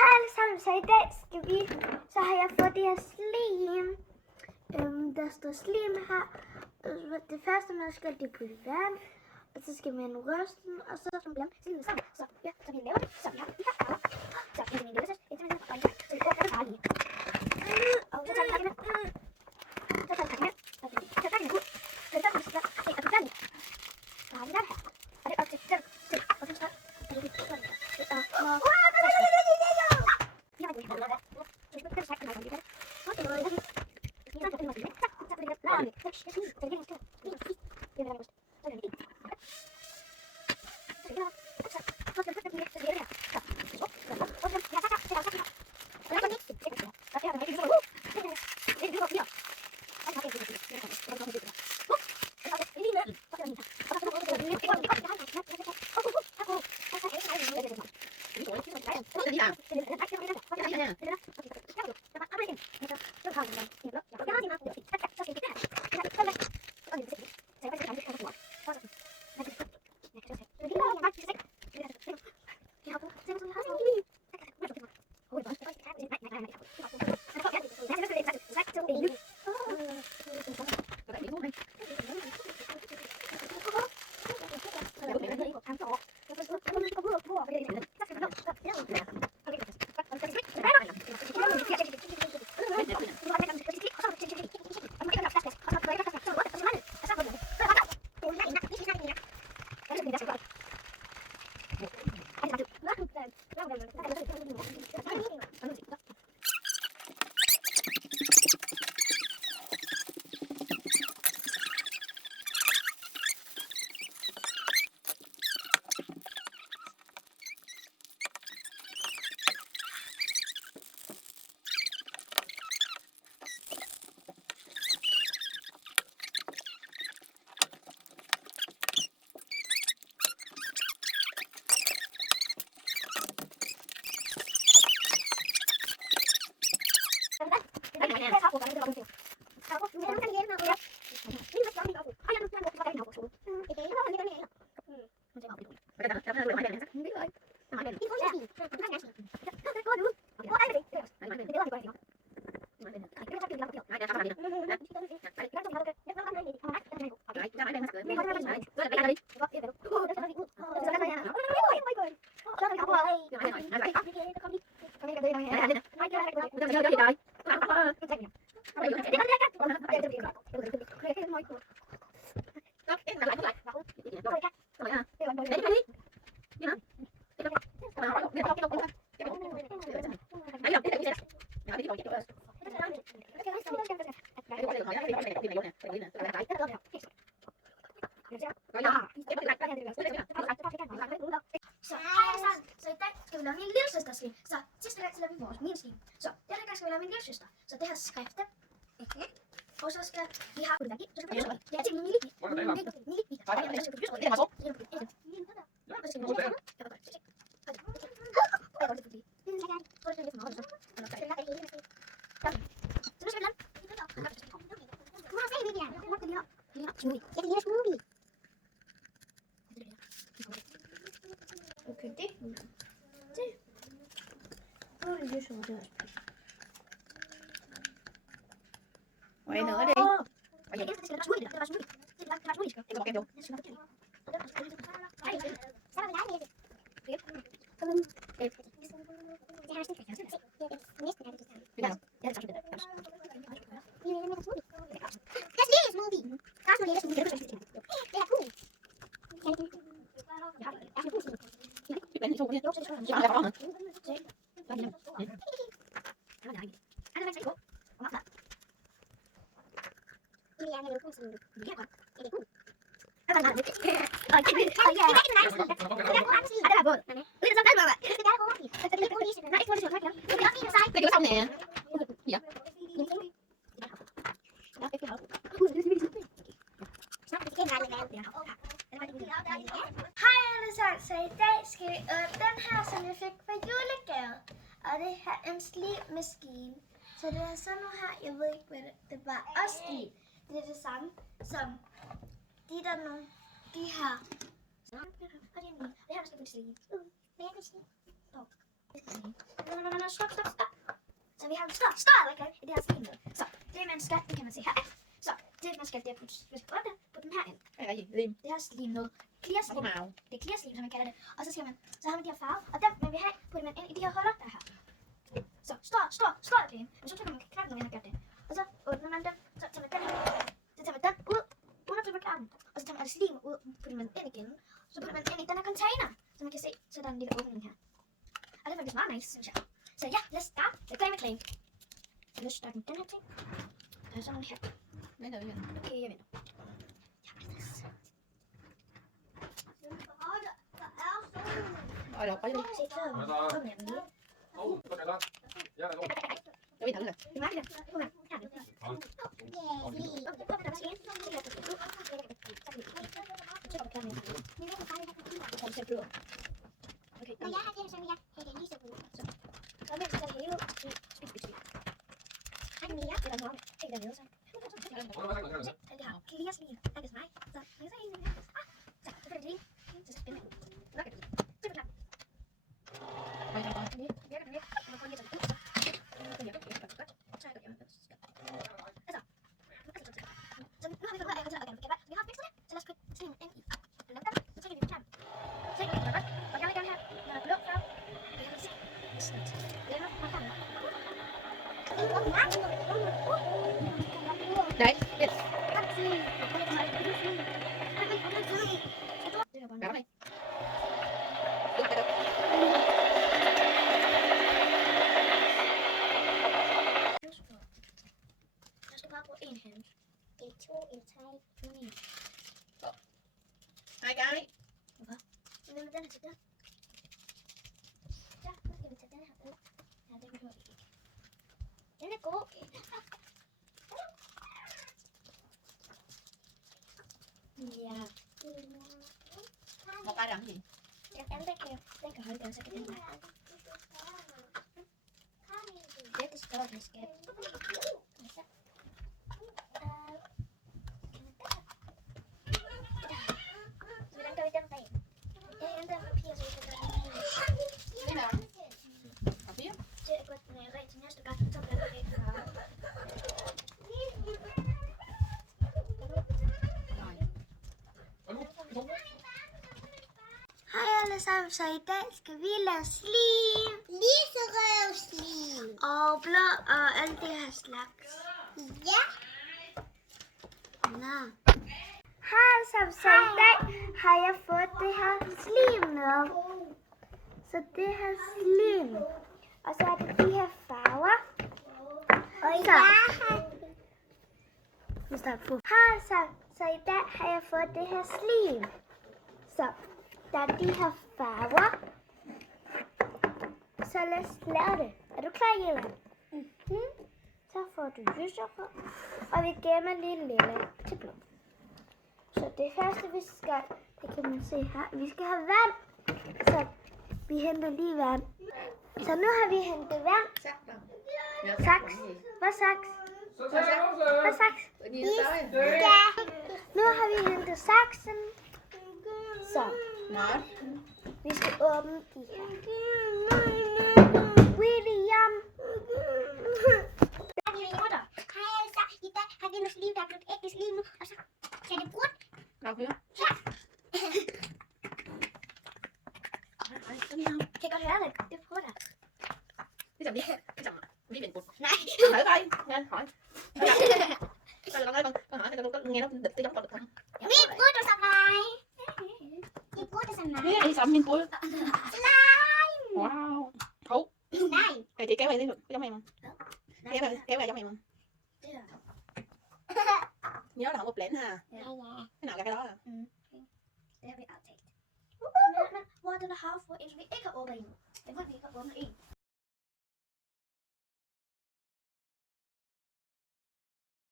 Hej alle sammen, så i dag så har jeg fået det her slim. Der står slim her. Det første man skal det putte vand, og så skal man ryste den, og så skal man blande slimet sammen. Så ja, så vi laver det, så vi har de her farver. Så vi kan løse indtil vi går i gang. Så vi åbner det bare lige. Og så tager vi pakken. Så tager vi pakken. Og så tager vi pakken ud. Så tager vi pakken. Og så tager vi så har vi den her. Og det er op til 5 til og 5 strøm. Og det er sådan her. Så i dag skal vi lave min lillesøster slim. Så sidste gang så lavede vi vores min slim. Så denne gang skal vi lave min lillesøster. Så det her skrifte. Og så skal vi have det der i. Så skal vi det. Det er til milli. Okay, det. Nu er det lige sådan der. Ôi nữa đi. Ôi, det skal være smoothie. Det var smoothie. Det var smoothie. Det går igen jo. Det skal være det. Så var det dejligt. Det har sådan næsten er det. Ja, det er det. Det er lille smoothie. Der er sådan lille smoothie. Det er cool. Men to det. Jo, så det skal Så er der bare. Det gør xong nè. Ja. Hej alle sammen, så i dag skal vi åbne den her, som jeg fik fra julegave. Og det her er en slimmaskine. Så det er sådan noget her, jeg ved ikke hvad det var, også slim. Det er det samme som de der nogle, de her. Og det her, der skal putte slim. Men jeg kan sige. Stop. Så vi har står okay, i det her slim med. Så det man skal, det kan man se her. Så det man skal, det er at vi skal putte det på den her end. Hvad er det? Lim. Det her slim med clear Og på slim. mave. Det er clear slim, som man kalder det. Og så skal man, så har man de her farver, og dem man vil have, putter man ind i de her huller, der er her. Så står i plænen. Men så trykker man knappen, når man har gjort det. Og så åbner man dem, så tager man den her. Så tager man den ud, uden at trykke knappen. Og så tager man alt slim ud, putter man ind igen. Så putter man ind i den her container, så man kan se, så der er en lille åbning her. Og det er faktisk meget nice, synes jeg. Så ja, let's start the claim clean. Så let's start med den her ting. Der er sådan nogle her. Hvad er det? Okay, jeg venter. Rồi được, quay đi. Se, så åbner jeg den lige. Để mình thử nè. Det er meget det. Åbner den. Her er den. Åbner den også igen. Så lægger jeg den ud. Så går det klar med. Så det ser blød. Okay. Men jeg har det, som jeg hænger lige så ud. Så mens jeg tager det hele ud. Spil. Har du mere? Det er der se dernede så. Se, det har clear slim. Der kan smage. Så man kan se en her. Så får det lige. Så spændende. Nok er det. Så er det klar. Quay cho con. Virker den ikke? Man får lige sådan ud. Det virker ikke godt. Så jeg går hjem. Så nu har vi fundet ud af, at jeg kan vi har fikset det. Så lad os putte slimen ind i. Så lukker den. Så trykker vi på knappen. Se, det er godt. Og jeg vil gerne have, når der er blå før. Det kan vi se. Det er nok på knappen. Đấy, biết. Kéo này. Được, được. Jeg skal bare bruge en hand. Det er 2, en 3. Hai cái. Hvem er den her til der? Så nu skal vi tage den her ud. Ja, den behøver vi ikke. Den er god. Ja. Một cái làm gì? Den anden, den kan holde det, og så kan den være. Det er større redskab. Hvordan gør vi den ren? Jeg henter papir, så vi kan gøre den her. Thế nào? Papir? Til at gå den ren til næste gang, så bliver det ikke farve. Hej alle sammen, så i dag skal vi lave slim. Lyserøvslim. Og blå og alt det her slags. Ja. Nå. Hej alle sammen, så i dag har jeg fået det her slim med. Så det her slim. Og så er det de her farver. Og Så. jeg har... Nu starter på. Hej alle sammen, så i dag har jeg fået det her slim. Så der er de her farver. Så lad os lave det. Er du klar, Jella? Så får du lyserød. Og vi gemmer lige lilla til blå. Så det første vi skal, det kan man se her. Vi skal have vand. Så vi henter lige vand. Så nu har vi hentet vand. Sắc đâu? Saks. Hvad saks? Hvad saks? Tự nhiên nó tới. Ja. Nu har vi hentet saksen. Så Mở. vi skal åbne de her. William. Hej altså. I dag har vi noget slim, der er blevet ægte slim nu. Og så kan det brudt. Đâu phía? Kan godt høre det. Det prøver jeg. Cái chồng đi. Cái chồng. Vi bình bụt. Nej. Con thử coi. Nha, hỏi. Con ơi, con hỏi con nghe nó địch giống con được không? Vi brudt sig mig. Vi brudt sig mig. Thế đi xong nhìn cuối. Slime. Wow. Thú. Nej. Thì chị kéo về đi được. Có giống em không? Kéo về giống em không? Det her. Nhớ là không một lén ha. Ja, ja. Cái nào ra cái đó à? Det har vi aftalt. Men hvor er den her havfru, vi ikke har åbnet en? Det burde vi ikke have åbnet en.